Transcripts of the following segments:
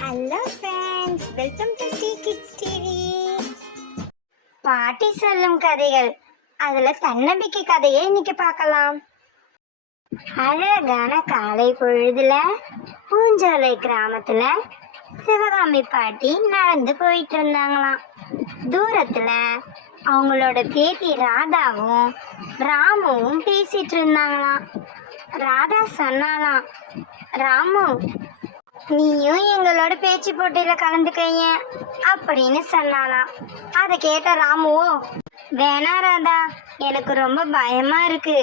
Hello friends, welcome to Sri kids TV. பாட்டி சொல்லும் கதைகள், அதுல தன்னம்பிக்கை கதையை இன்னைக்கு பார்க்கலாம். அழகான காலை பொழுதுல பூஞ்சோலை கிராமத்துல சிவகாமி பாட்டி நடந்து போயிட்டு இருந்தாங்களாம். தூரத்துல அவங்களோட பேத்தி ராதாவும் ராமுவும் பேசிட்டு இருந்தாங்களாம். ராதா சொன்னாலாம், ராமு, நீயும் எங்களோட பேச்சு போட்டியில கலந்துக்கைய அப்படின்னு சொன்னாலாம். அதை கேட்ட ராமுவோ, வேணா ராதா, எனக்கு ரொம்ப பயமா இருக்கு.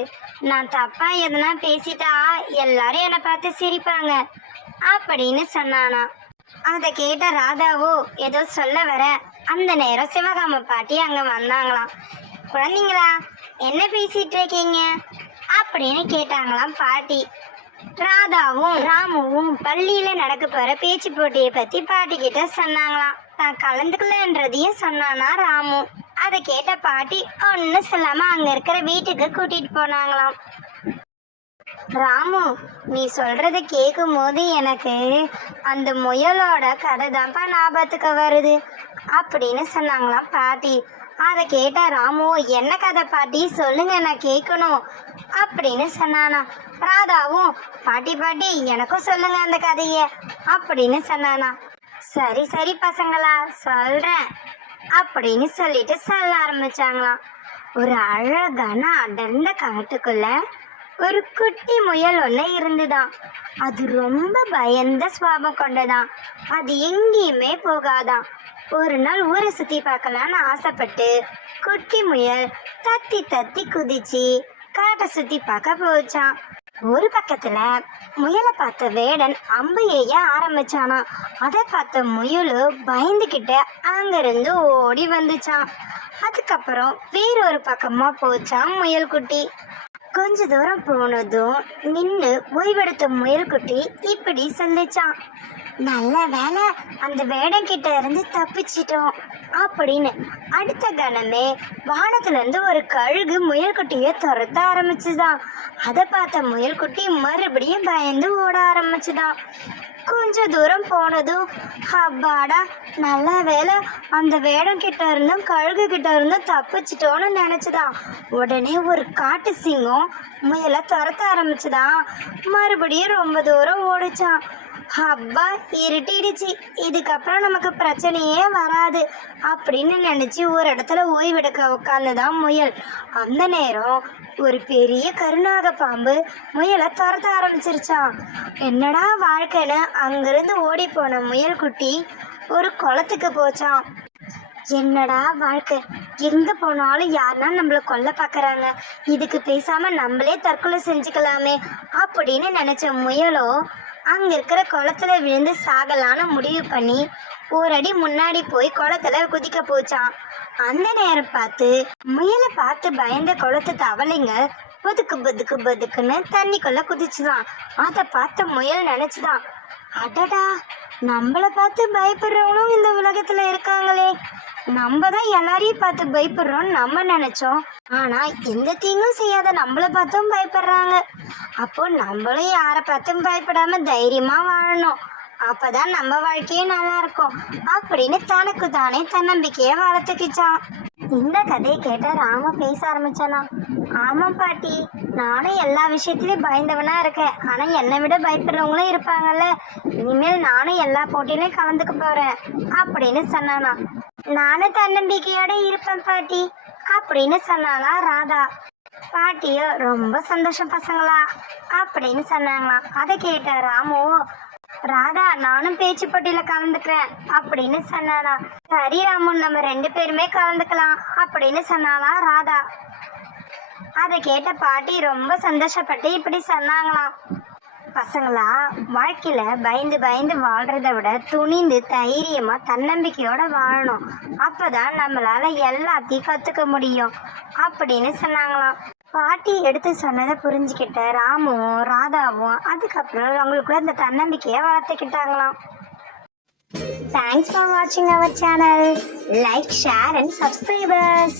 நான் தப்பா எதனா பேசிட்டா எல்லாரும் என்னை பார்த்து சிரிப்பாங்க அப்படின்னு சொன்னானா. அதை கேட்ட ராதாவோ ஏதோ சொல்ல வர அந்த நேரம் சிவகாம பாட்டி அங்க வந்தாங்களாம். குழந்தைங்களா, என்ன பேசிட்டு இருக்கீங்க அப்படின்னு கேட்டாங்களாம் பாட்டி. ராதாவும் ராமுவும் பள்ளியில நடக்க போற பேச்சு போட்டியை பத்தி பாட்டி கிட்ட சொன்னாங்களாம். நான் கலந்துக்கலன்றதையும் சொன்னானா ராமு. அதை கேட்ட பாட்டி ஒன்னும் சொல்லாம அங்க இருக்கிற வீட்டுக்கு கூட்டிட்டு போனாங்களாம். ராமு, நீ சொல்றத கேட்கும் போது எனக்கு அந்த முயலோட கதை தான்ப்பா ஞாபகத்துக்கு வருது அப்படின்னு சொன்னாங்களாம் பாட்டி. அதை கேட்ட ராமு, என்ன கதை பாட்டி, சொல்லுங்க, நான் கேட்கணும் அப்படின்னு சொன்னானா. ராதாவும், பாட்டி பாட்டி எனக்கும் சொல்லுங்க அந்த கதைய அப்படின்னு சொன்னானா. சரி சரி பசங்களா, சொல்றேன் அப்படின்னு சொல்லிட்டு சொல்ல ஆரம்பிச்சாங்களாம். ஒரு அழகான அடர்ந்த காட்டுக்குள்ள ஒரு குட்டி முயல் ஒன்று இருந்துதான். அது ரொம்ப பயந்த சுவாபம் கொண்டதான். அது எங்கேயுமே போகாதான். ஒரு நாள் ஊரை சுற்றி பார்க்கலான்னு ஆசைப்பட்டு குட்டி முயல் தத்தி தத்தி குதிச்சு காட்டை சுற்றி பார்க்க போச்சான். ஒரு பக்கத்துல முயலை பார்த்த வேடன் அம்பு எய்ய ஆரம்பிச்சானா. அதை பார்த்த முயலு பயந்துகிட்டு அங்கிருந்து ஓடி வந்துச்சான். அதுக்கப்புறம் வேறொரு பக்கமா போச்சான் முயல் குட்டி. கொஞ்ச தூரம் போனதும் நின்று ஓய்வெடுத்த முயல் குட்டி இப்படி சொல்லிச்சான், நல்ல வேலை, அந்த வேடம் கிட்ட இருந்து தப்பிச்சிட்டோம் அப்படின்னு. அடுத்த கணமே வானத்துல இருந்து ஒரு கழுகு முயல்குட்டியை துரத்த ஆரம்பிச்சுதான். அதை பார்த்த முயல்குட்டி மறுபடியும் பயந்து ஓட ஆரம்பிச்சுதான். கொஞ்ச தூரம் போனதும், அப்பாடா, நல்ல வேலை, அந்த வேடம் கிட்ட இருந்தும் கழுகு கிட்ட இருந்தும் தப்பிச்சிட்டோன்னு நினைச்சுதான். உடனே ஒரு காட்டு சிங்கம் முயலை துரத்த ஆரம்பிச்சுதான். மறுபடியும் ரொம்ப தூரம் ஓடிச்சான். அப்பா, இருட்டிடுச்சு, இதுக்கப்புறம் நமக்கு பிரச்சனையே வராது அப்படின்னு நினச்சி ஒரு இடத்துல ஓய்வெடுக்க உட்காந்துதான் முயல். அந்த நேரம் ஒரு பெரிய கருநாக பாம்பு முயலை துரத்த ஆரம்பிச்சிருச்சான். என்னடா வாழ்க்கைன்னு அங்கிருந்து ஓடி போன முயல் குட்டி ஒரு குளத்துக்கு போச்சான். என்னடா வாழ்க்கை, எங்கே போனாலும் யாருன்னா நம்மளை கொல்ல பார்க்குறாங்க, இதுக்கு பேசாமல் நம்மளே தற்கொலை செஞ்சுக்கலாமே அப்படின்னு நினச்ச முயலோ அங்கே இருக்கிற குளத்துல விழுந்து சாகலான்னு முடிவு பண்ணி ஒரு அடி முன்னாடி போய் குளத்துல குதிக்க போச்சான். அந்த நேரம் பார்த்து முயலை பார்த்து பயந்த குளத்து தவளைங்க பொதுக்கு பொதுக்கு பொதுக்குன்னு தண்ணிக்குள்ள குதிச்சுதான். அதை பார்த்த முயல் நினைச்சுதான், அடடா, நம்மளை பார்த்து பயப்படுறவங்களும் இந்த உலகத்துல இருக்காங்களே, நம்ம தான் எல்லாரையும் பார்த்து பயப்படுறோம்னு நம்ம நினைச்சோம். ஆனா எந்த தீங்கும் செய்யாத நம்மளை பார்த்தும் பயப்படுறாங்க. அப்போ நம்மளும் யாரை பார்த்தும் பயப்படாம தைரியமா வாழணும், அப்பதான் நம்ம வாழ்க்கையும் நல்லா இருக்கும் அப்படின்னு தனக்கு தானே தன்னம்பிக்கைய வளர்த்துக்கிச்சான். இந்த கதையை கேட்ட ராம பேச ஆரம்பிச்சானா. ஆமாம் பாட்டி, நானும் எல்லா விஷயத்திலயும் பயந்தவனா இருக்கேன். ஆனா என்னை விட பயப்படுறவங்களும் இருப்பாங்கல்ல, இனிமேல் நானும் எல்லா போட்டியிலையும் கலந்துக்க போறேன் அப்படின்னு சொன்னானா. நானும் தன்னம்பிக்கையோட இருப்பேன் பாட்டி அப்படின்னு சொன்னாலா ராதா. பாட்டியோ, ரொம்ப சந்தோஷம் பசங்களா அப்படின்னு சொன்னாங்களாம். அதை கேட்ட ராமு, ராதா, நானும் பேச்சு போட்டியில கலந்துக்கிறேன் அப்படின்னு சொன்னானா. சரி ராமு, நம்ம 2 பேருமே கலந்துக்கலாம் அப்படின்னு சொன்னாலா ராதா. அதை கேட்ட பாட்டி ரொம்ப சந்தோஷப்பட்டு இப்படி சொன்னாங்களாம், பசங்களா, வாழ்க்கையில பயந்து பயந்து வாழ்றத விட துணிந்து தைரியமா தன்னம்பிக்கையோட வாழணும், அப்பதான் நம்மளால எல்லாத்தையும் கத்துக்க முடியும் அப்படின்னு சொன்னாங்களாம். பாட்டி எடுத்து சொன்னதை புரிஞ்சுக்கிட்ட ராமுவும் ராதாவும் அதுக்கப்புறம் அவங்களுக்குள்ள இந்த தன்னம்பிக்கையை வளர்த்துக்கிட்டாங்களாம். தேங்க்ஸ் ஃபார் வாட்சிங் our channel. Like, share and subscribers.